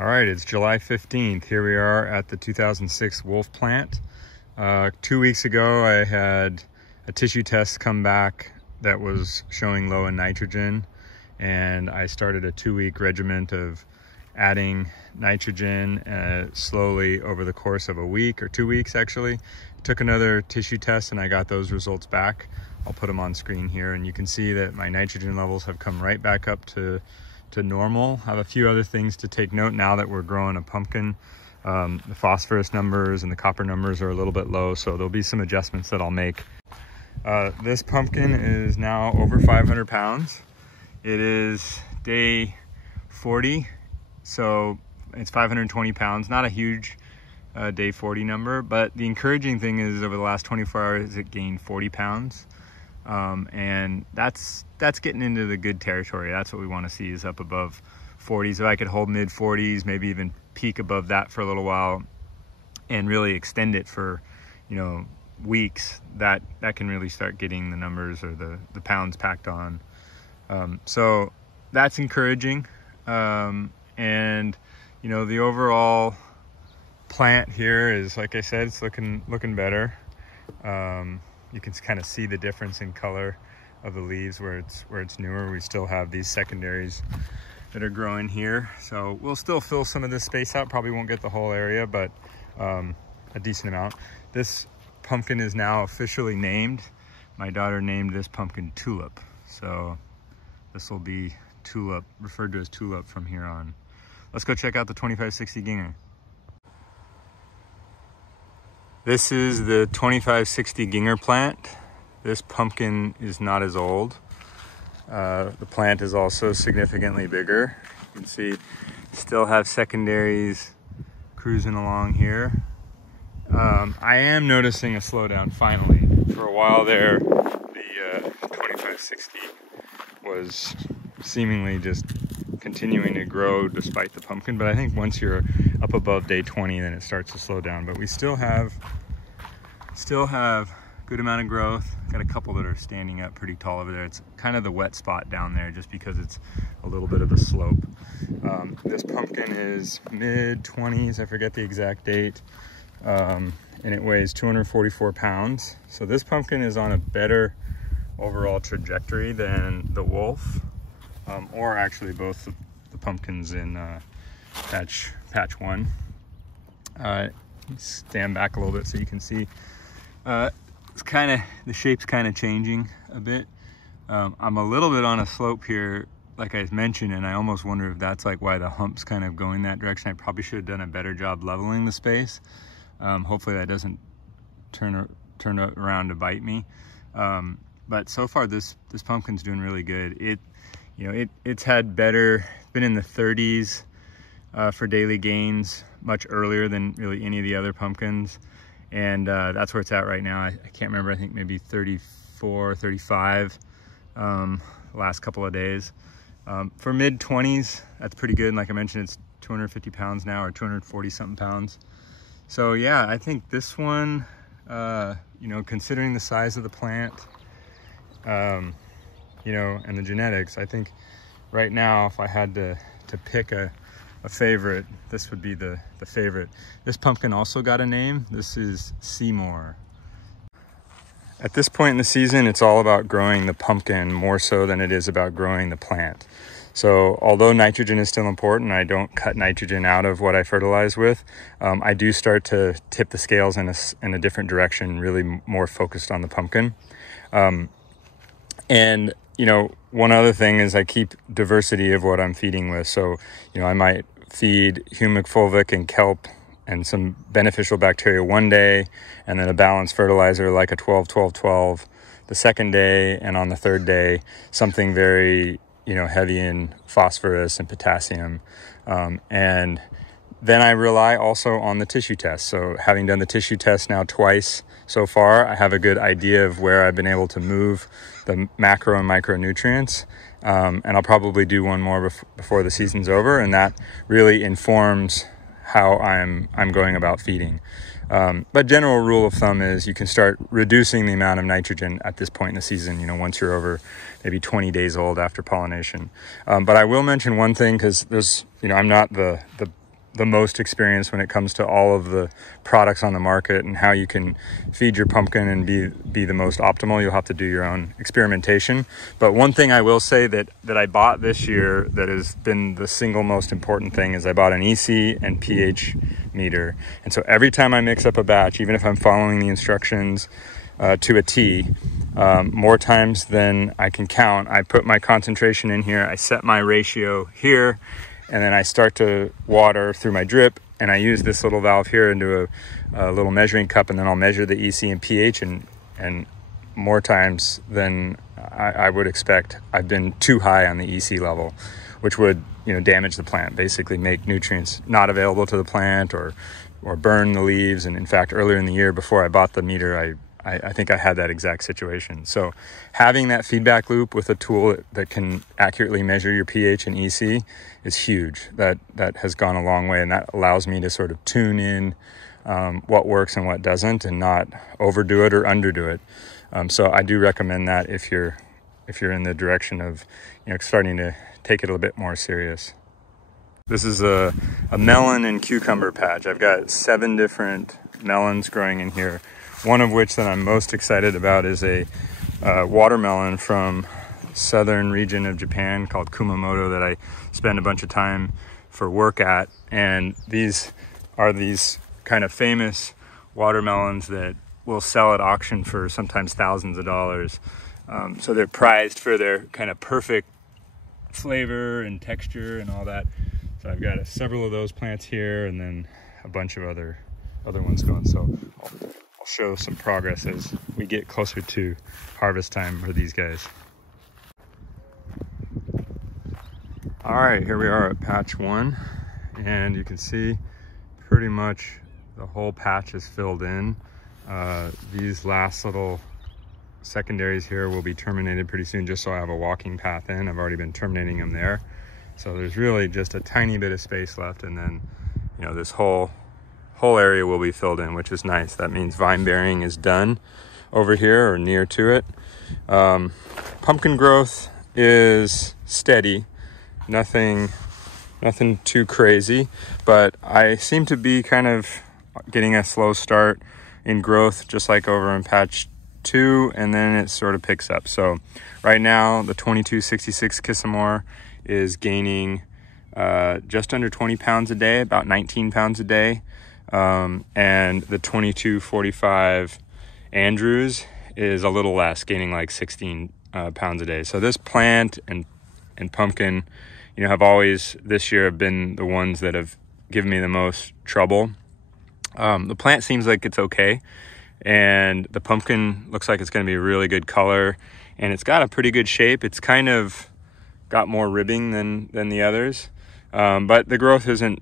All right, it's July 15th. Here we are at the 2006 Wolf plant. 2 weeks ago, I had a tissue test come back that was showing low in nitrogen, and I started a 2-week regiment of adding nitrogen slowly over the course of a week, or 2 weeks actually. Took another tissue test and I got those results back. I'll put them on screen here, and you can see that my nitrogen levels have come right back up to normal. I have a few other things to take note now that we're growing a pumpkin. The phosphorus numbers and the copper numbers are a little bit low, so there'll be some adjustments that I'll make. This pumpkin is now over 500 pounds. It is day 40, so it's 520 pounds. Not a huge day 40 number, but the encouraging thing is over the last 24 hours, it gained 40 pounds. And that's getting into the good territory. That's what we want to see, is up above 40s. If I could hold mid 40s, maybe even peak above that for a little while and really extend it for, weeks, that can really start getting the numbers or the pounds packed on. So that's encouraging. And the overall plant here is, like I said, it's looking better. You can kind of see the difference in color of the leaves where it's newer. We still have these secondaries that are growing here, so we'll still fill some of this space out. Probably won't get the whole area, but a decent amount. This pumpkin is now officially named. My daughter named this pumpkin Tulip, so this will be Tulip, referred to as Tulip from here on. Let's go check out the 2560 Ginger. This is the 2560 Ginger plant. This pumpkin is not as old. The plant is also significantly bigger. You can see still have secondaries cruising along here. I am noticing a slowdown finally. For a while there, the 2560 was seemingly just continuing to grow despite the pumpkin, but I think once you're up above day 20, then it starts to slow down. But we still have good amount of growth. Got a couple that are standing up pretty tall over there. It's kind of the wet spot down there just because it's a little bit of a slope. This pumpkin is mid 20s, I forget the exact date, and it weighs 244 pounds. So this pumpkin is on a better overall trajectory than the Wolf, or actually both the pumpkins in patch 1. Stand back a little bit so you can see. It's the shape's kind of changing a bit. I'm a little bit on a slope here, like I mentioned, and I almost wonder if that's like why the hump's kind of going that direction. I probably should have done a better job leveling the space. Hopefully that doesn't turn around to bite me. But so far this pumpkin's doing really good. It's had better, been in the 30s for daily gains much earlier than really any of the other pumpkins. And that's where it's at right now. I can't remember, I think maybe 34, 35 last couple of days. For mid 20s, that's pretty good. And like I mentioned, it's 250 pounds now, or 240 something pounds. So yeah, I think this one, considering the size of the plant, and the genetics, I think right now, if I had to pick a favorite, this would be the favorite. This pumpkin also got a name. This is Seymour. At this point in the season, it's all about growing the pumpkin more so than it is about growing the plant. So although nitrogen is still important, I don't cut nitrogen out of what I fertilize with. I do start to tip the scales in a different direction, really more focused on the pumpkin. And one other thing is I keep diversity of what I'm feeding with. So, I might feed humic fulvic and kelp and some beneficial bacteria one day, and then a balanced fertilizer like a 12-12-12 the second day, and on the third day, something very, heavy in phosphorus and potassium. And then I rely also on the tissue test. So having done the tissue test now twice so far, I have a good idea of where I've been able to move the macro and micronutrients. And I'll probably do one more before the season's over, and that really informs how I'm going about feeding. But general rule of thumb is you can start reducing the amount of nitrogen at this point in the season, once you're over maybe 20 days old after pollination. But I will mention one thing, because there's, I'm not the the most experience when it comes to all of the products on the market and how you can feed your pumpkin and be the most optimal. You'll have to do your own experimentation. But one thing I will say that I bought this year that has been the single most important thing is I bought an EC and pH meter. And so every time I mix up a batch, even if I'm following the instructions to a T, more times than I can count, I put my concentration in here, I set my ratio here, and then I start to water through my drip, and I use this little valve here into a little measuring cup, and then I'll measure the EC and pH, and more times than I would expect, I've been too high on the EC level, which would, you know, damage the plant, basically make nutrients not available to the plant or burn the leaves. And in fact, earlier in the year before I bought the meter, I think I had that exact situation. So having that feedback loop with a tool that can accurately measure your pH and EC is huge. That has gone a long way, and that allows me to sort of tune in what works and what doesn't, and not overdo it or underdo it. So I do recommend that if you're in the direction of, you know, starting to take it a little bit more serious. This is a melon and cucumber patch. I've got 7 different melons growing in here. One of which that I'm most excited about is a watermelon from southern region of Japan called Kumamoto that I spend a bunch of time for work at. And these are these kind of famous watermelons that will sell at auction for sometimes thousands of dollars. So they're prized for their kind of perfect flavor and texture and all that. So I've got several of those plants here, and then a bunch of other ones going. So I'll show some progress as we get closer to harvest time for these guys. All right, here we are at patch 1, and you can see pretty much the whole patch is filled in. These last little secondaries here will be terminated pretty soon, just so I have a walking path in. I've already been terminating them there. So there's really just a tiny bit of space left, and then, you know, this whole area will be filled in, which is nice. That means vine bearing is done over here or near to it. Pumpkin growth is steady, nothing too crazy, but I seem to be kind of getting a slow start in growth, just like over in patch 2, and then it sort of picks up. So right now the 2266 Kissamore is gaining just under 20 pounds a day, about 19 pounds a day. And the 2245 Andrews is a little less, gaining like 16 pounds a day. So this plant and pumpkin, you know, have always this year have been the ones that have given me the most trouble. The plant seems like it's okay, and the pumpkin looks like it's going to be a really good color, and it's got a pretty good shape. It's kind of got more ribbing than the others, but the growth isn't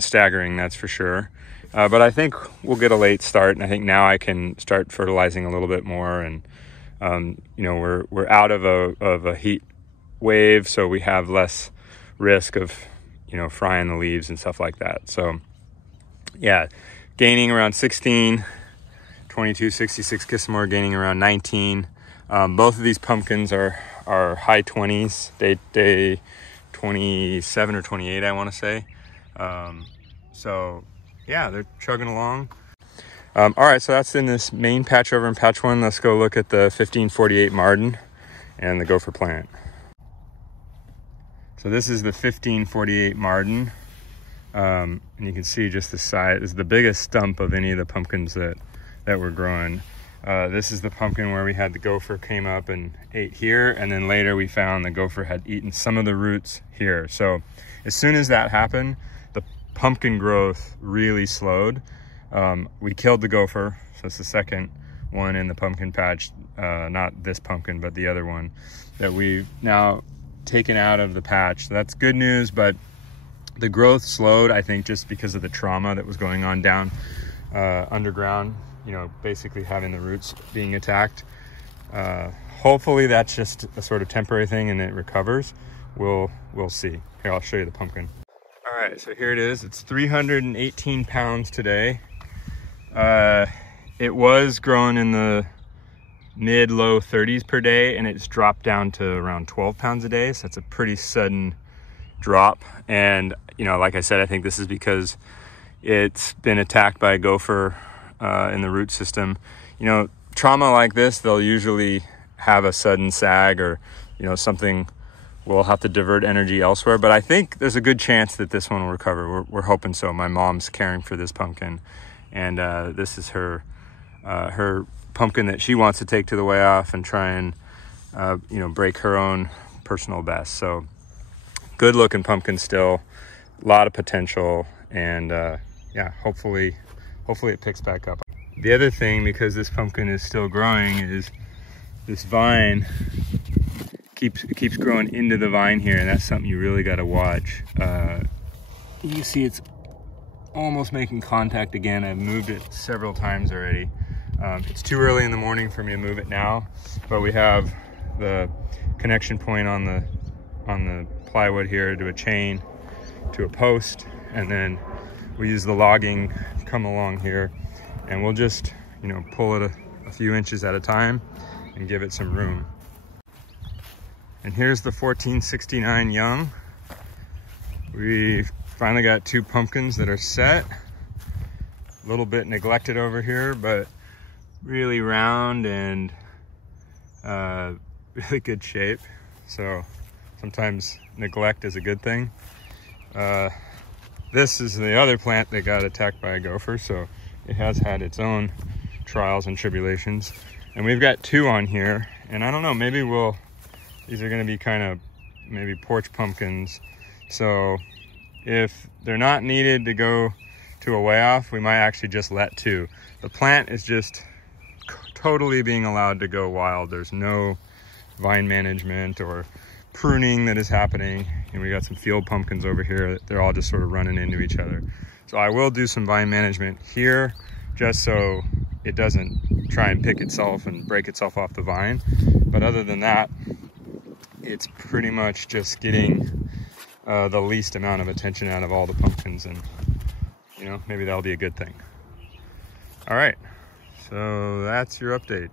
staggering, that's for sure. But I think we'll get a late start, and I think now I can start fertilizing a little bit more. And you know, we're out of a heat wave, so we have less risk of, you know, frying the leaves and stuff like that. So yeah, gaining around 16, 2266 Kissamore gaining around 19. Both of these pumpkins are high 20s, day 27 or 28, I want to say. So yeah, they're chugging along. All right, so that's in this main patch over in patch 1. Let's go look at the 1548 Marden and the gopher plant. So this is the 1548 Marden. And you can see just the size is the biggest stump of any of the pumpkins that we're growing. This is the pumpkin where we had the gopher came up and ate here, and then later we found the gopher had eaten some of the roots here. So as soon as that happened, the pumpkin growth really slowed. We killed the gopher, so it's the second one in the pumpkin patch, not this pumpkin, but the other one that we've now taken out of the patch. So that's good news, but the growth slowed, I think, just because of the trauma that was going on down underground, you know, basically having the roots being attacked. Hopefully that's just a sort of temporary thing and it recovers. We'll see. Here, I'll show you the pumpkin. All right, so here it is. It's 318 pounds today. It was growing in the mid-low 30s per day, and it's dropped down to around 12 pounds a day. So that's a pretty sudden drop. And, you know, like I said, I think this is because it's been attacked by a gopher in the root system. You know, trauma like this, they'll usually have a sudden sag, or, you know, something will have to divert energy elsewhere. But I think there's a good chance that this one will recover. We're hoping so. My mom's caring for this pumpkin, and this is her pumpkin that she wants to take to the weigh off and try and you know, break her own personal best. So good looking pumpkin still, a lot of potential, and yeah, hopefully it picks back up. The other thing, because this pumpkin is still growing, is this vine keeps growing into the vine here, and that's something you really got to watch. You see it's almost making contact again. I've moved it several times already. It's too early in the morning for me to move it now, but we have the connection point on the plywood here to a chain to a post, and then we use the logging come along here, and we'll just, you know, pull it a few inches at a time and give it some room. And here's the 1469 young. We finally got 2 pumpkins that are set. A little bit neglected over here, but really round and really good shape. So sometimes neglect is a good thing. This is the other plant that got attacked by a gopher, so it has had its own trials and tribulations. And we've got 2 on here, and I don't know, maybe these are gonna be kind of maybe porch pumpkins. So if they're not needed to go to a weigh off, we might actually just let 2. The plant is just totally being allowed to go wild. There's no vine management or pruning that is happening. And we got some field pumpkins over here. They're all just sort of running into each other. So I will do some vine management here, just so it doesn't try and pick itself and break itself off the vine. But other than that, it's pretty much just getting the least amount of attention out of all the pumpkins, and, you know, maybe that'll be a good thing. All right, so that's your update.